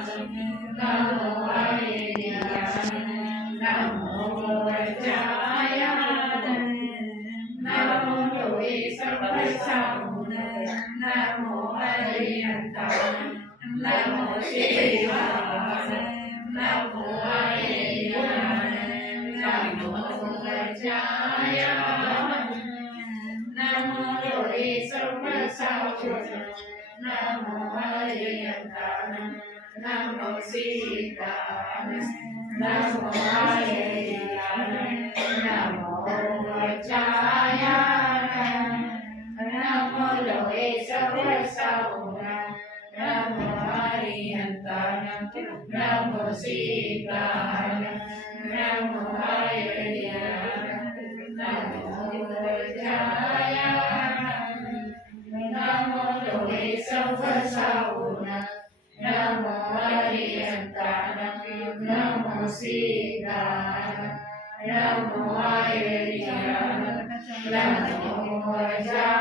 Namo Ayodhya, Namo Vajrayana, Namo Loe Sarvasavana, Namo Arihantana, Namo Sivana, Namo Ayodhya, Namo Vajrayana, Namo Loe Sarvasavana, Namo Arihantana, Namo Sivana, Namo Ayodhya, Namo Vajrayana, Namo Loe Sarvasavana, Namo Arihantana, Namo Sivana, Namo Ayodhya, Namo Vajrayana, Namo Loe Sarvasavana, Namo Arihantana, Namo Sivana, Namo Ayodhya, Namo Vajrayana.